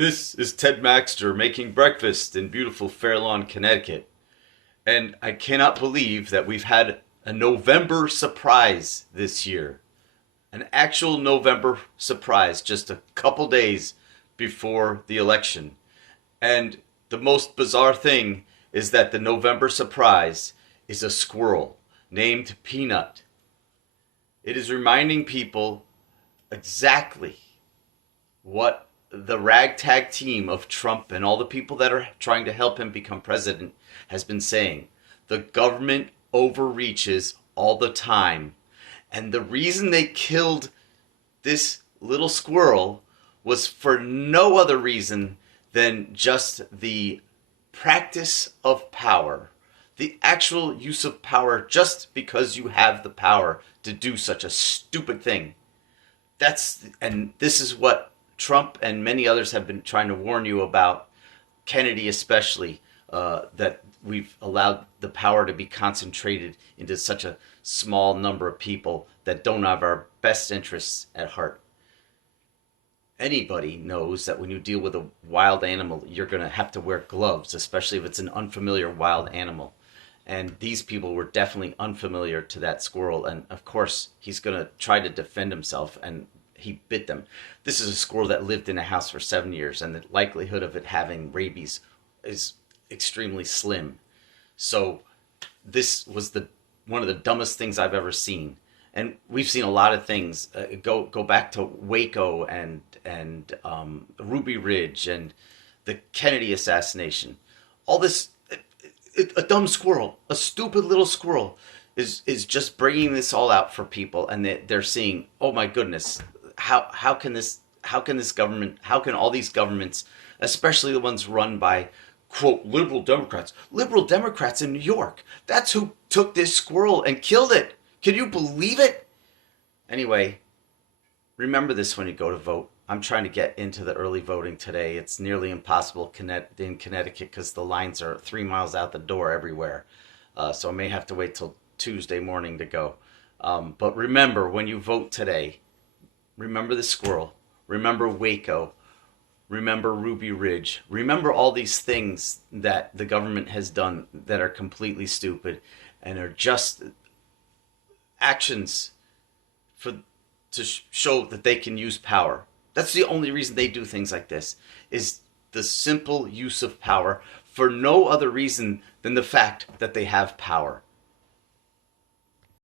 This is Ted Maxter making breakfast in beautiful Fairlawn, Connecticut. And I cannot believe that we've had a November surprise this year. An actual November surprise just a couple days before the election. And the most bizarre thing is that the November surprise is a squirrel named Peanut. It is reminding people exactly what the ragtag team of Trump and all the people that are trying to help him become president has been saying. The government overreaches all the time. And the reason they killed this little squirrel was for no other reason than just the practice of power. The actual use of power just because you have the power to do such a stupid thing. And this is what Trump and many others have been trying to warn you about, Kennedy especially, that we've allowed the power to be concentrated into such a small number of people that don't have our best interests at heart. Anybody knows that when you deal with a wild animal, you're going to have to wear gloves, especially if it's an unfamiliar wild animal. And these people were definitely unfamiliar to that squirrel. And of course, he's going to try to defend himself, and he bit them. This is a squirrel that lived in a house for 7 years, and the likelihood of it having rabies is extremely slim. So this was one of the dumbest things I've ever seen. And we've seen a lot of things. Go back to Waco and Ruby Ridge and the Kennedy assassination. All this, a dumb squirrel, a stupid little squirrel, is just bringing this all out for people, and they're seeing, oh my goodness, how can all these governments, especially the ones run by quote liberal Democrats in New York, that's who took this squirrel and killed it. Can you believe it? Anyway, remember this when you go to vote. I'm trying to get into the early voting today. It's nearly impossible in Connecticut because the lines are 3 miles out the door everywhere. So I may have to wait till Tuesday morning to go. But remember, when you vote today, remember the squirrel. Remember Waco. Remember Ruby Ridge. Remember all these things that the government has done that are completely stupid and are just actions to show that they can use power. That's the only reason they do things like this, is the simple use of power for no other reason than the fact that they have power.